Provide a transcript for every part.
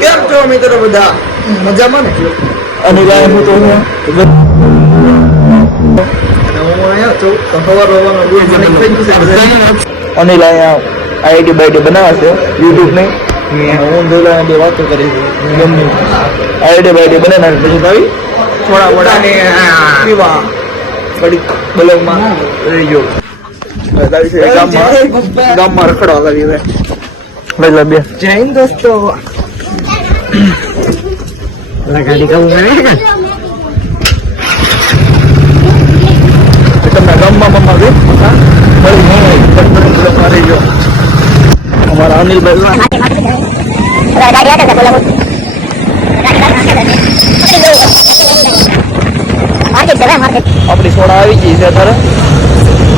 કેમ છો મિત્રો બધા? મજામાં ને? અને ગાય હું તો હું અને હું. અનિલ અહીંયા આઈડી બાઈડી બનાવે યુટ્યુબ બે વાતો કરી ગમે આઈડી બાઈડી બનાવીને પછી થોડા વડા ને પીવા બ્લોગમાં રહી ગયો. ગામમાં. ગામમાં રખડવા લાગી બે. જય દોસ્તો. ગાડી કહું મને તમને ગામમાં મમ્મા ગઈ મળી નહીં પણ બ્લોગમાં રહી ગયો અમારા અનિલભાઈ આપણી સોડા આવી ગઈ છે અત્યારે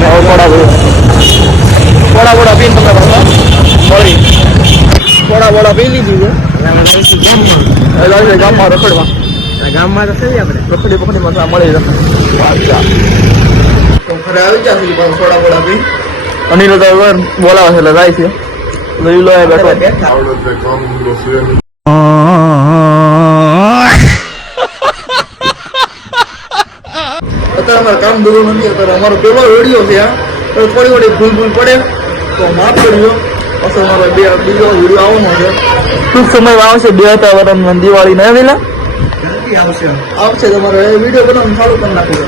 મેં સોડા બોડા સોડા બોડા પીને તમે પેલી પી લીધી છે. ગામમાં રખડવા. ગામમાં તો થઈ આપણે. રખડી પકડીમાં ત્યાં મળી તો ઘરે આવી જશે સોડા બોડા પી અનિલ તો બોલાવે છે એટલે જાય છે. લઈ લો બેઠો. બેઠા. અત્યારે અમારે કામ બધું નથી અત્યારે અમારો પેલો રેડિયો છે આ થોડી થોડી ભૂલ ભૂલ પડે. તો માફ કરજો. પછી બે બીજો વીડિયો આવવાનો છે ટૂંક સમયમાં આવશે બે વાતાવરણ દિવાળી ને આવેલા આવશે. તમારે વીડિયો બનાવવાનું ચાલુ કરી નાખજો